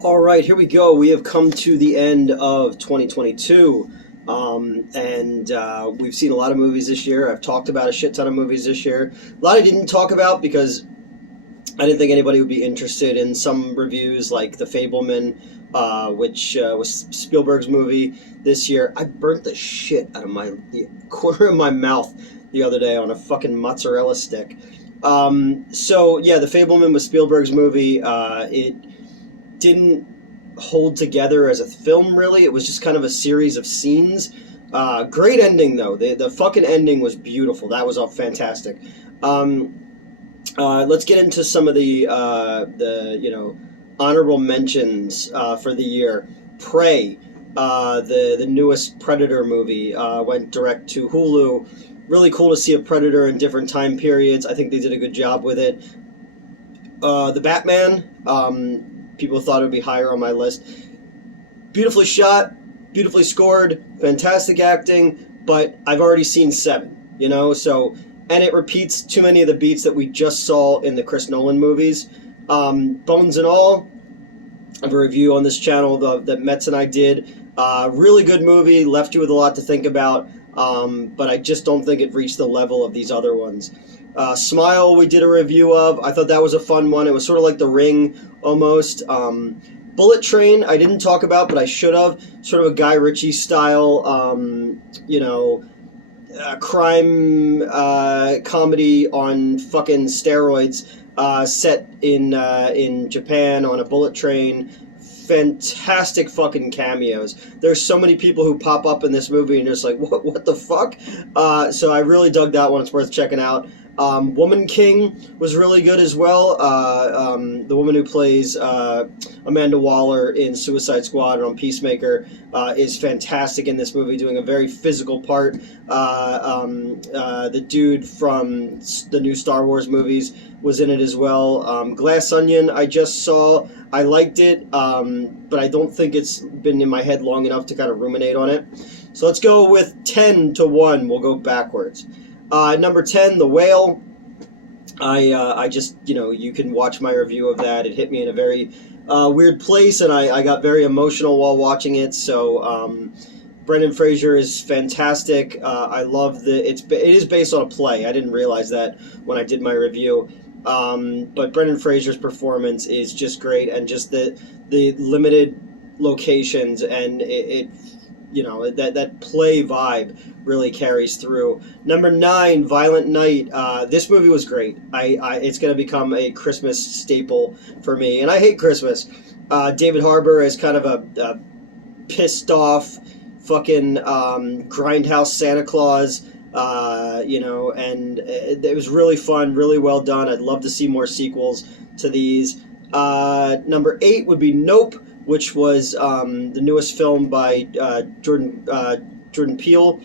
All right, here we go. We have come to the end of 2022. And we've seen a lot of movies this year. I've talked about a shit ton of movies this year. A lot I didn't talk about because I didn't think anybody would be interested in some reviews like The Fableman, which was Spielberg's movie this year. I burnt the shit out of the corner of my mouth the other day on a fucking mozzarella stick. So yeah, The Fableman was Spielberg's movie. It didn't hold together as a film, really. It was just kind of a series of scenes. Great ending, though. The fucking ending was beautiful. That was all fantastic. Let's get into some of the honorable mentions for the year. Prey, the newest Predator movie, went direct to Hulu. Really cool to see a Predator in different time periods. I think they did a good job with it. The Batman, people thought it would be higher on my list. Beautifully shot, beautifully scored, fantastic acting, but I've already seen 7, and it repeats too many of the beats that we just saw in the Chris Nolan movies. Bones and All, I have a review on this channel that Metz and I did. Really good movie, left you with a lot to think about, but I just don't think it reached the level of these other ones. Smile, we did a review of. I thought that was a fun one. It was sort of like The Ring, almost. Bullet Train, I didn't talk about, but I should have. Sort of a Guy Ritchie style, crime comedy on fucking steroids, set in Japan on a bullet train. Fantastic fucking cameos. There's so many people who pop up in this movie and you're just like, what the fuck? So I really dug that one. It's worth checking out. Woman King was really good as well. The woman who plays Amanda Waller in Suicide Squad and on Peacemaker is fantastic in this movie, doing a very physical part. The dude from the new Star Wars movies was in it as well. Glass Onion, I just saw. I liked it, but I don't think it's been in my head long enough to kind of ruminate on it. So let's go with 10 to 1. We'll go backwards. Number 10, The Whale. I just, you can watch my review of that. It hit me in a very weird place, and I got very emotional while watching it. So Brendan Fraser is fantastic. I love it is based on a play. I didn't realize that when I did my review. But Brendan Fraser's performance is just great, and just the limited locations and that play vibe really carries through. Number 9, Violent Night. This movie was great. It's going to become a Christmas staple for me, and I hate Christmas. David Harbour is kind of a pissed off fucking grindhouse Santa Claus. And it was really fun, really well done. I'd love to see more sequels to these. Number 8 would be Nope, which was the newest film by Jordan Peele.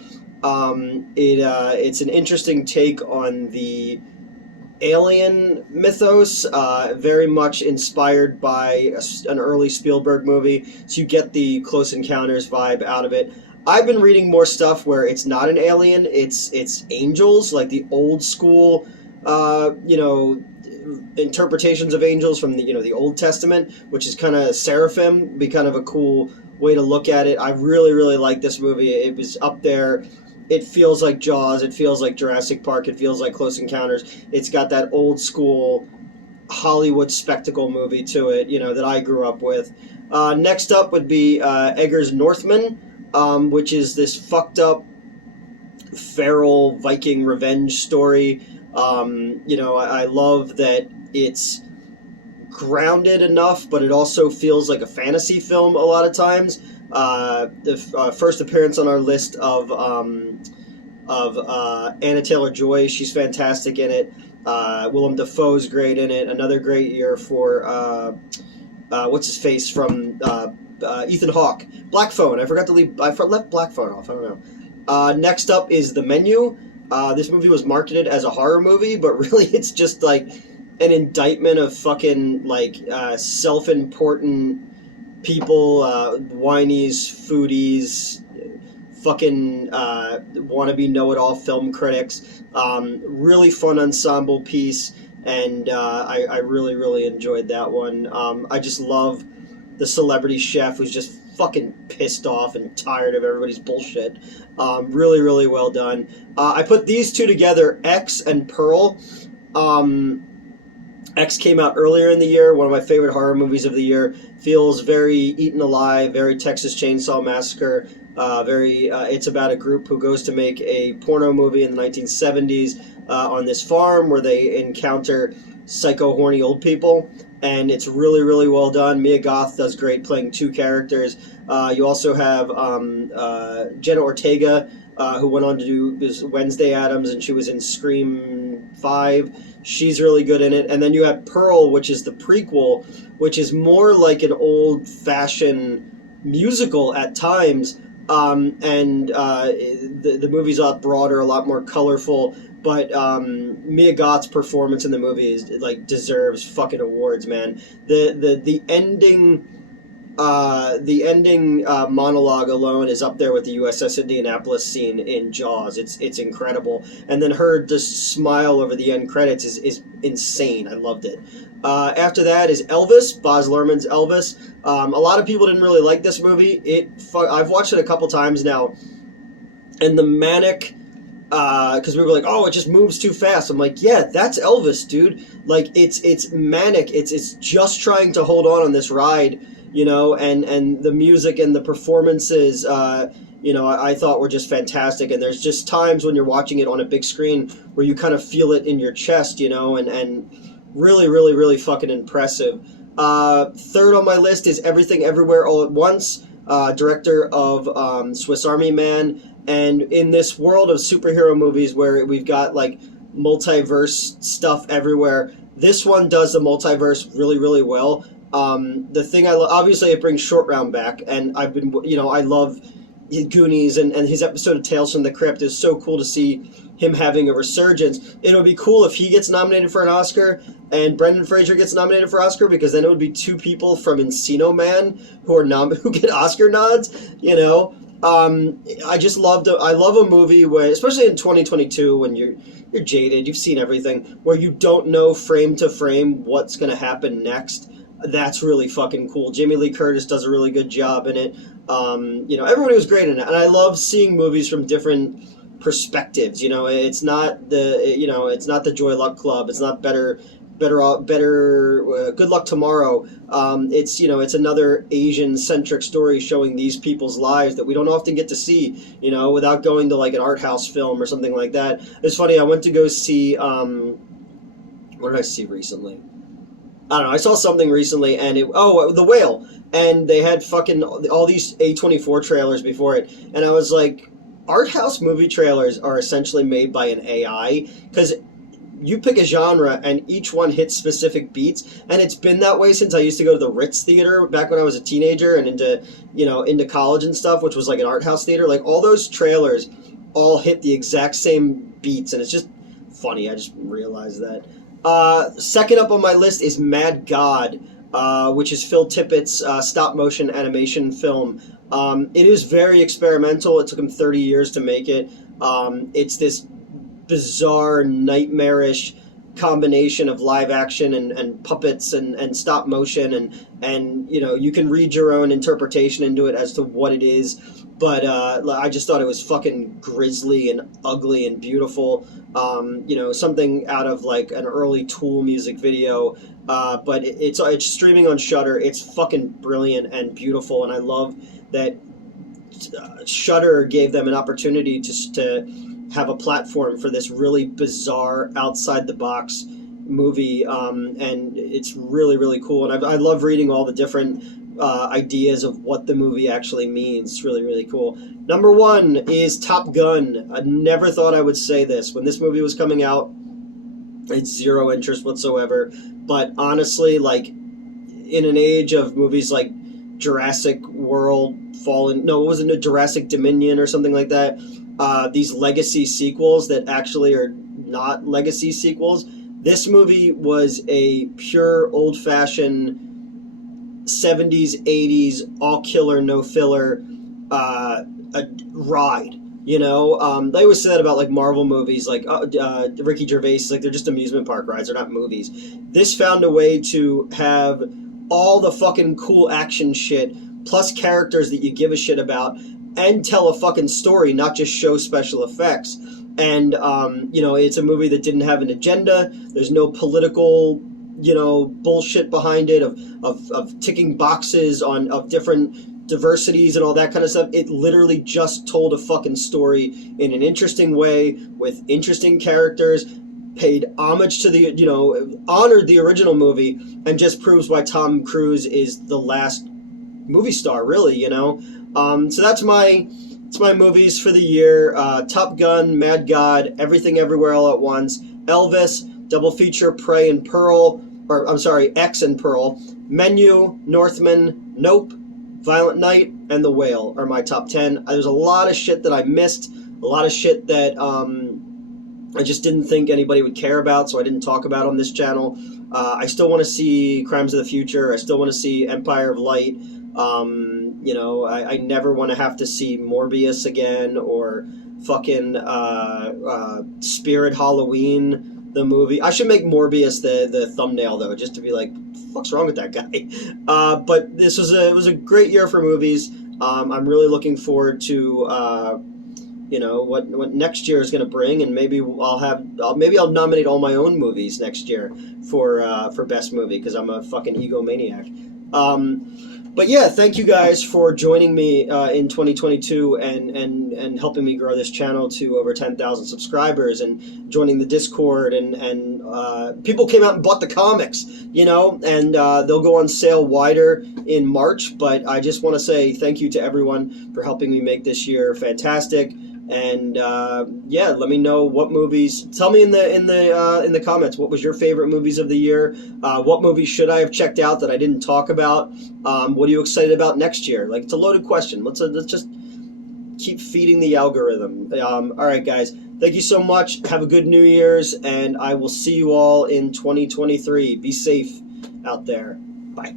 It's an interesting take on the alien mythos, very much inspired by an early Spielberg movie, so you get the Close Encounters vibe out of it. I've been reading more stuff where it's not an alien, it's angels, like the old school, interpretations of angels from the Old Testament, which is kind of seraphim, be kind of a cool way to look at it. I really, really like this movie. It was up there. It feels like Jaws. It feels like Jurassic Park. It feels like Close Encounters. It's got that old school Hollywood spectacle movie to it, that I grew up with. Next up would be Eggers Northman, which is this fucked up feral Viking revenge story. I love that it's grounded enough, but it also feels like a fantasy film a lot of times. The first appearance on our list of Anna Taylor-Joy, she's fantastic in it. Willem Dafoe's great in it. Another great year for what's his face from Ethan Hawke. Black Phone. I left Black Phone off. I don't know. Next up is The Menu. This movie was marketed as a horror movie, but really it's just like an indictment of fucking self-important people, whinies, foodies, fucking wannabe know-it-all film critics. Really fun ensemble piece, and I really, really enjoyed that one. I just love the celebrity chef who's just fucking pissed off and tired of everybody's bullshit. Really, really well done. I put these two together, X and Pearl. X came out earlier in the year, one of my favorite horror movies of the year. Feels very Eaten Alive, very Texas Chainsaw Massacre. It's about a group who goes to make a porno movie in the 1970s on this farm where they encounter psycho horny old people, and it's really, really well done. Mia Goth does great playing two characters. You also have Jenna Ortega, who went on to do this Wednesday Addams, and she was in Scream 5. She's really good in it. And then you have Pearl, which is the prequel, which is more like an old-fashioned musical at times. The movie's a lot broader, a lot more colorful. But Mia Goth's performance in the movie is deserves fucking awards, man. The ending monologue alone is up there with the USS Indianapolis scene in Jaws. It's incredible, and then her just smile over the end credits is insane. I loved it. After that is Elvis, Baz Luhrmann's Elvis. A lot of people didn't really like this movie. I've watched it a couple times now, and the manic. Because we were like, oh, it just moves too fast. I'm like, yeah, that's Elvis, dude. Like, it's manic. It's just trying to hold on this ride, and the music and the performances, I thought were just fantastic. And there's just times when you're watching it on a big screen where you kind of feel it in your chest, and really, really, really fucking impressive. Third on my list is Everything Everywhere All at Once, director of Swiss Army Man. And in this world of superhero movies where we've got multiverse stuff everywhere, this one does the multiverse really, really well. The thing obviously it brings Short Round back, and I've been, I love Goonies, and his episode of Tales from the Crypt is so cool to see him having a resurgence. It would be cool if he gets nominated for an Oscar and Brendan Fraser gets nominated for Oscar, because then it would be two people from Encino Man who get Oscar nods, I just I love a movie where, especially in 2022, when you're jaded, you've seen everything, where you don't know frame to frame what's going to happen next. That's really fucking cool. Jamie Lee Curtis does a really good job in it. Everybody was great in it, and I love seeing movies from different perspectives. It's not the Joy Luck Club. It's not better. Good Luck Tomorrow. It's another Asian-centric story showing these people's lives that we don't often get to see, without going to an art house film or something like that. It's funny, I went to go see, what did I see recently? I don't know, I saw something recently, and The Whale, and they had fucking all these A24 trailers before it, and I was like, art house movie trailers are essentially made by an AI, because you pick a genre and each one hits specific beats, and it's been that way since I used to go to the Ritz Theater back when I was a teenager and into college and stuff, which was like an art house theater. All those trailers all hit the exact same beats, and it's just funny. I just realized that. Second up on my list is Mad God, which is Phil Tippett's stop motion animation film. It is very experimental. It took him 30 years to make it. It's this bizarre, nightmarish combination of live action and puppets and stop motion, and you can read your own interpretation into it as to what it is, but I just thought it was fucking grisly and ugly and beautiful, something out of an early Tool music video, but it's streaming on Shudder. It's fucking brilliant and beautiful, and I love that Shudder gave them an opportunity to have a platform for this really bizarre, outside-the-box movie, and it's really, really cool. And I love reading all the different ideas of what the movie actually means. It's really, really cool. Number one is Top Gun. I never thought I would say this. When this movie was coming out, I had zero interest whatsoever. But honestly, in an age of movies like Jurassic World, Jurassic Dominion or something like that, these legacy sequels that actually are not legacy sequels. This movie was a pure old-fashioned 70s, 80s, all killer, no filler a ride. They always say that about Marvel movies, Ricky Gervais, they're just amusement park rides, they're not movies. This found a way to have all the fucking cool action shit, plus characters that you give a shit about, and tell a fucking story, not just show special effects. And, it's a movie that didn't have an agenda. There's no political, bullshit behind it of ticking boxes of different diversities and all that kind of stuff. It literally just told a fucking story in an interesting way with interesting characters, paid homage to honored the original movie, and just proves why Tom Cruise is the last movie star, really, So that's my movies for the year. Top Gun, Mad God, Everything Everywhere All at Once, Elvis, double feature Prey and Pearl, X and Pearl, Menu, Northman, Nope, Violent Night, and The Whale are my top 10. There's a lot of shit that I missed, a lot of shit that I just didn't think anybody would care about, so I didn't talk about on this channel. I still want to see Crimes of the Future. I still want to see Empire of Light. I never want to have to see Morbius again, or fucking Spirit Halloween, the movie. I should make Morbius the thumbnail, though, just to be like, what the fuck's wrong with that guy? But it was a great year for movies. I'm really looking forward to what next year is going to bring, and maybe I'll nominate all my own movies next year for best movie, because I'm a fucking egomaniac. But yeah, thank you guys for joining me in 2022 and helping me grow this channel to over 10,000 subscribers, and joining the Discord, and people came out and bought the comics, and they'll go on sale wider in March. But I just want to say thank you to everyone for helping me make this year fantastic. And let me know what movies. Tell me in the comments, what was your favorite movies of the year? What movies should I have checked out that I didn't talk about? What are you excited about next year? Like, it's a loaded question. Let's just keep feeding the algorithm. All right, guys. Thank you so much. Have a good New Year's, and I will see you all in 2023. Be safe out there. Bye.